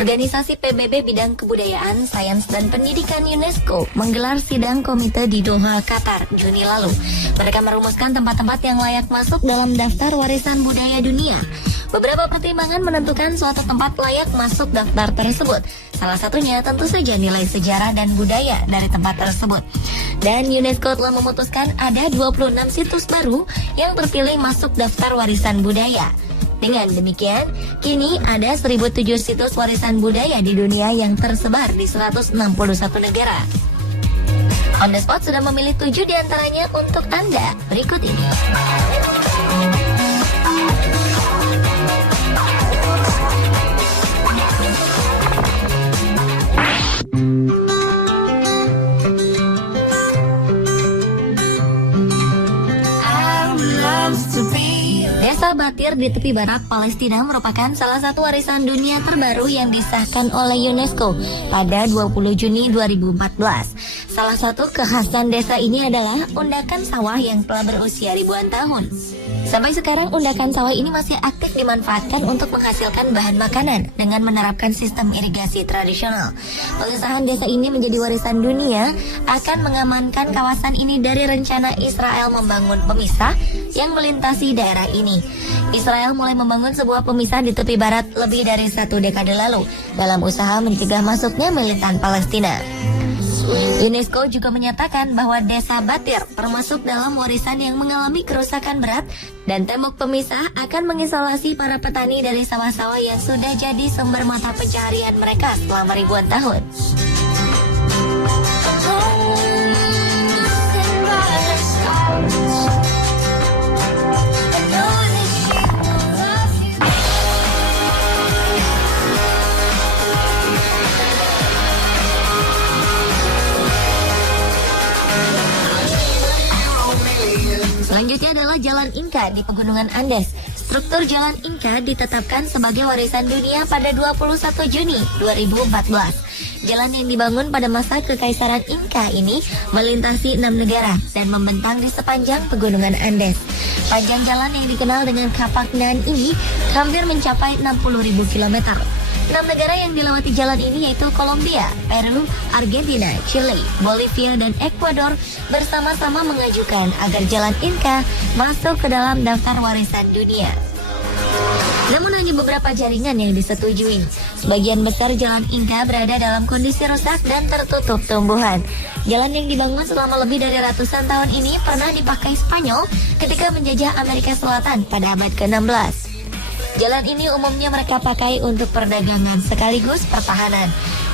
Organisasi PBB Bidang Kebudayaan, Sains, dan Pendidikan UNESCO menggelar sidang komite di Doha, Qatar, Juni lalu. Mereka merumuskan tempat-tempat yang layak masuk dalam daftar warisan budaya dunia. Beberapa pertimbangan menentukan suatu tempat layak masuk daftar tersebut. Salah satunya tentu saja nilai sejarah dan budaya dari tempat tersebut. Dan UNESCO telah memutuskan ada 26 situs baru yang terpilih masuk daftar warisan budaya. Dengan demikian, kini ada 1007 situs warisan budaya di dunia yang tersebar di 161 negara. On the Spot sudah memilih 7 diantaranya untuk Anda. Berikut ini. Desa Batir di tepi barat Palestina merupakan salah satu warisan dunia terbaru yang disahkan oleh UNESCO pada 20 Juni 2014. Salah satu kekhasan desa ini adalah undakan sawah yang telah berusia ribuan tahun. Sampai sekarang undakan sawah ini masih aktif dimanfaatkan untuk menghasilkan bahan makanan dengan menerapkan sistem irigasi tradisional. Pengesahan desa ini menjadi warisan dunia akan mengamankan kawasan ini dari rencana Israel membangun pemisah yang melintasi daerah ini. Israel mulai membangun sebuah pemisah di tepi barat lebih dari 1 dekade lalu dalam usaha mencegah masuknya militan Palestina. UNESCO juga menyatakan bahwa Desa Batir termasuk dalam warisan yang mengalami kerusakan berat dan tembok pemisah akan mengisolasi para petani dari sawah-sawah yang sudah jadi sumber mata pencaharian mereka selama ribuan tahun. Selanjutnya adalah Jalan Inca di Pegunungan Andes. Struktur Jalan Inca ditetapkan sebagai warisan dunia pada 21 Juni 2014. Jalan yang dibangun pada masa Kekaisaran Inca ini melintasi 6 negara dan membentang di sepanjang Pegunungan Andes. Panjang jalan yang dikenal dengan Kapaknan ini hampir mencapai 60.000 kilometer. 6 negara yang dilewati jalan ini yaitu Kolombia, Peru, Argentina, Chile, Bolivia, dan Ekuador bersama-sama mengajukan agar Jalan Inca masuk ke dalam daftar warisan dunia. Namun hanya beberapa jaringan yang disetujui. Sebagian besar Jalan Inca berada dalam kondisi rusak dan tertutup tumbuhan. Jalan yang dibangun selama lebih dari ratusan tahun ini pernah dipakai Spanyol ketika menjajah Amerika Selatan pada abad ke-16. Jalan ini umumnya mereka pakai untuk perdagangan sekaligus pertahanan.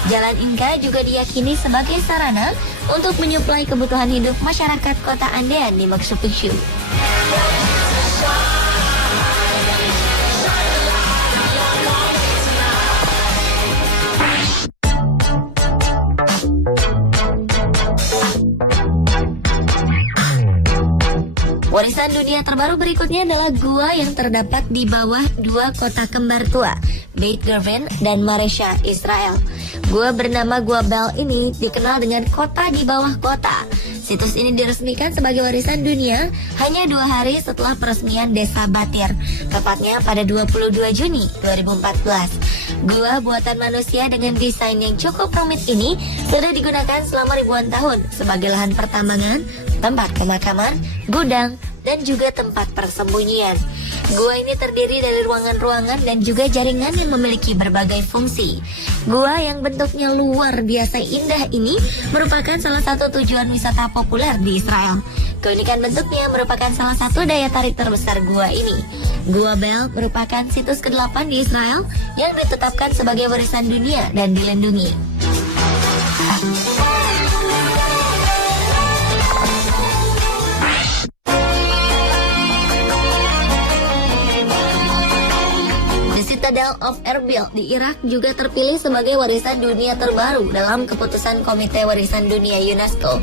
Jalan Inca juga diyakini sebagai sarana untuk menyuplai kebutuhan hidup masyarakat kota Andean di Machu Picchu. Warisan dunia terbaru berikutnya adalah gua yang terdapat di bawah 2 kota kembar tua, Beit Guvrin dan Maresha, Israel. Gua bernama Gua Bel ini dikenal dengan kota di bawah kota. Situs ini diresmikan sebagai warisan dunia hanya 2 hari setelah peresmian Desa Batir, tepatnya pada 22 Juni 2014. Gua buatan manusia dengan desain yang cukup rumit ini sudah digunakan selama ribuan tahun sebagai lahan pertambangan, tempat pemakaman, gudang, dan juga tempat persembunyian. Gua ini terdiri dari ruangan-ruangan dan juga jaringan yang memiliki berbagai fungsi. Gua yang bentuknya luar biasa indah ini merupakan salah satu tujuan wisata populer di Israel. Keunikan bentuknya merupakan salah satu daya tarik terbesar gua ini. Gua Bel merupakan situs ke-8 di Israel yang ditetapkan sebagai warisan dunia dan dilindungi. Citadel of Erbil di Irak juga terpilih sebagai warisan dunia terbaru dalam keputusan Komite Warisan Dunia UNESCO.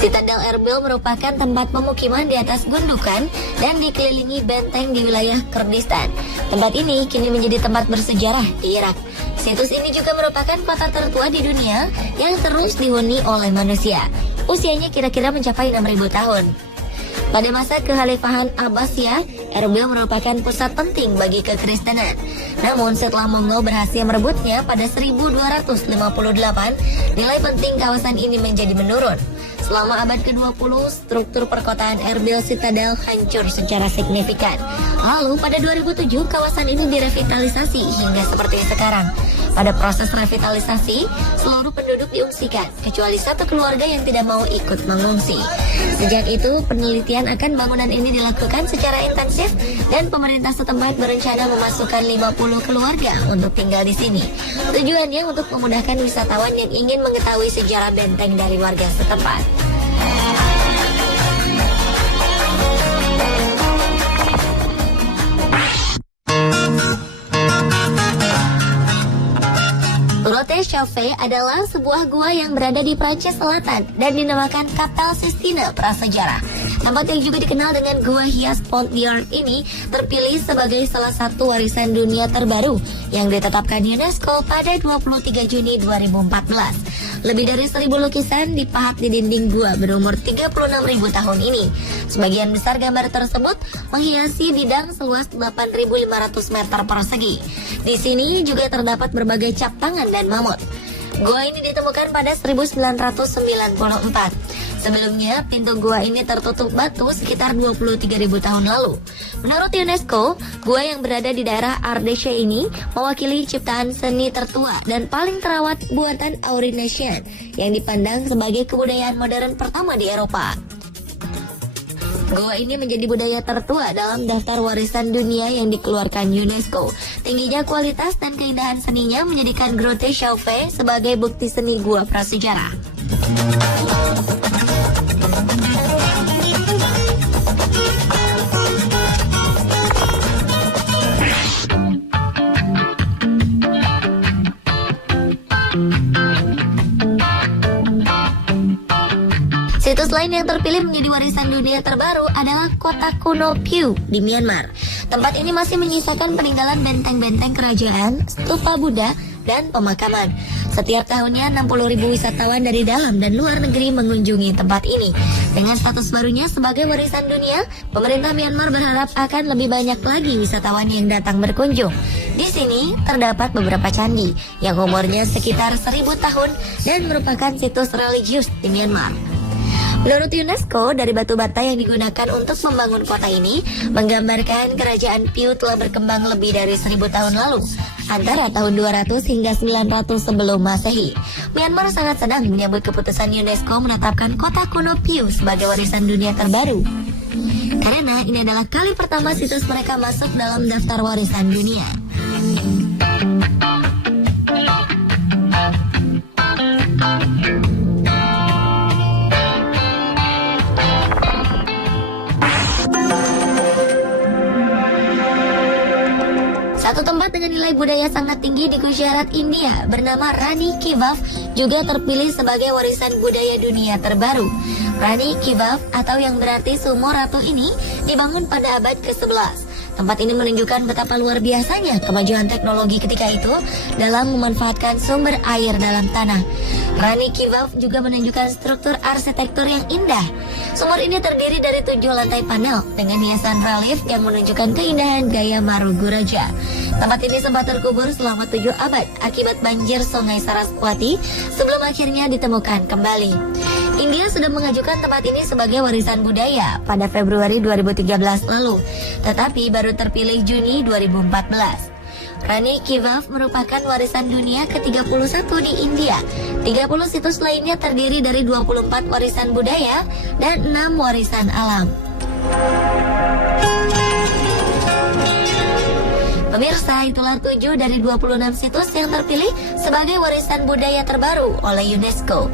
Citadel Erbil merupakan tempat pemukiman di atas gundukan dan dikelilingi benteng di wilayah Kurdistan. Tempat ini kini menjadi tempat bersejarah di Irak. Situs ini juga merupakan kota tertua di dunia yang terus dihuni oleh manusia. Usianya kira-kira mencapai 6.000 tahun. Pada masa kekhalifahan Abbasiyah, Erbil merupakan pusat penting bagi kekristenan. Namun setelah Mongol berhasil merebutnya pada 1258, nilai penting kawasan ini menjadi menurun. Selama abad ke-20, struktur perkotaan Erbil Citadel hancur secara signifikan. Lalu pada 2007, kawasan ini direvitalisasi hingga seperti sekarang. Pada proses revitalisasi, seluruh penduduk diungsikan, kecuali satu keluarga yang tidak mau ikut mengungsi. Sejak itu, penelitian akan bangunan ini dilakukan secara intensif dan pemerintah setempat berencana memasukkan 50 keluarga untuk tinggal di sini. Tujuannya untuk memudahkan wisatawan yang ingin mengetahui sejarah benteng dari warga setempat. Grotte Chauvet adalah sebuah gua yang berada di Prancis Selatan dan dinamakan Kapel Sistine prasejarah. Tempat yang juga dikenal dengan Gua Hias Pont d'Arc ini terpilih sebagai salah satu warisan dunia terbaru yang ditetapkan UNESCO pada 23 Juni 2014. Lebih dari 1.000 lukisan dipahat di dinding gua berumur 36.000 tahun ini. Sebagian besar gambar tersebut menghiasi bidang seluas 8.500 meter persegi. Di sini juga terdapat berbagai cap tangan dan mamut. Gua ini ditemukan pada 1994. Sebelumnya, pintu gua ini tertutup batu sekitar 23.000 tahun lalu. Menurut UNESCO, gua yang berada di daerah Ardèche ini mewakili ciptaan seni tertua dan paling terawat buatan Aurignacian yang dipandang sebagai kebudayaan modern pertama di Eropa. Gua ini menjadi budaya tertua dalam daftar warisan dunia yang dikeluarkan UNESCO. Tingginya kualitas dan keindahan seninya menjadikan Grotte Chauvet sebagai bukti seni gua prasejarah. Situs lain yang terpilih menjadi warisan dunia terbaru adalah kota kuno Piu di Myanmar. Tempat ini masih menyisakan peninggalan benteng-benteng kerajaan, stupa Buddha, dan pemakaman. Setiap tahunnya 60.000 wisatawan dari dalam dan luar negeri mengunjungi tempat ini. Dengan status barunya sebagai warisan dunia, pemerintah Myanmar berharap akan lebih banyak lagi wisatawan yang datang berkunjung. Di sini terdapat beberapa candi yang umurnya sekitar 1.000 tahun dan merupakan situs religius di Myanmar. Menurut UNESCO, dari batu bata yang digunakan untuk membangun kota ini menggambarkan kerajaan Piu telah berkembang lebih dari 1.000 tahun lalu, antara tahun 200 hingga 900 sebelum Masehi. Myanmar sangat senang menyambut keputusan UNESCO menetapkan kota kuno Piu sebagai warisan dunia terbaru. Karena ini adalah kali pertama situs mereka masuk dalam daftar warisan dunia. Satu tempat dengan nilai budaya sangat tinggi di Gujarat, India, bernama Rani Ki Vav juga terpilih sebagai warisan budaya dunia terbaru. Rani Ki Vav atau yang berarti sumur ratu ini dibangun pada abad ke-11. Tempat ini menunjukkan betapa luar biasanya kemajuan teknologi ketika itu dalam memanfaatkan sumber air dalam tanah. Rani Ki Vav juga menunjukkan struktur arsitektur yang indah. Sumur ini terdiri dari 7 lantai panel dengan hiasan relief yang menunjukkan keindahan gaya Maruguraja. Tempat ini sempat terkubur selama 7 abad akibat banjir sungai Saraswati sebelum akhirnya ditemukan kembali. India sudah mengajukan tempat ini sebagai warisan budaya pada Februari 2013 lalu, tetapi baru terpilih Juni 2014. Rani Ki Vav merupakan warisan dunia ke-31 di India. 30 situs lainnya terdiri dari 24 warisan budaya dan 6 warisan alam. Pemirsa, itulah 7 dari 26 situs yang terpilih sebagai warisan budaya terbaru oleh UNESCO.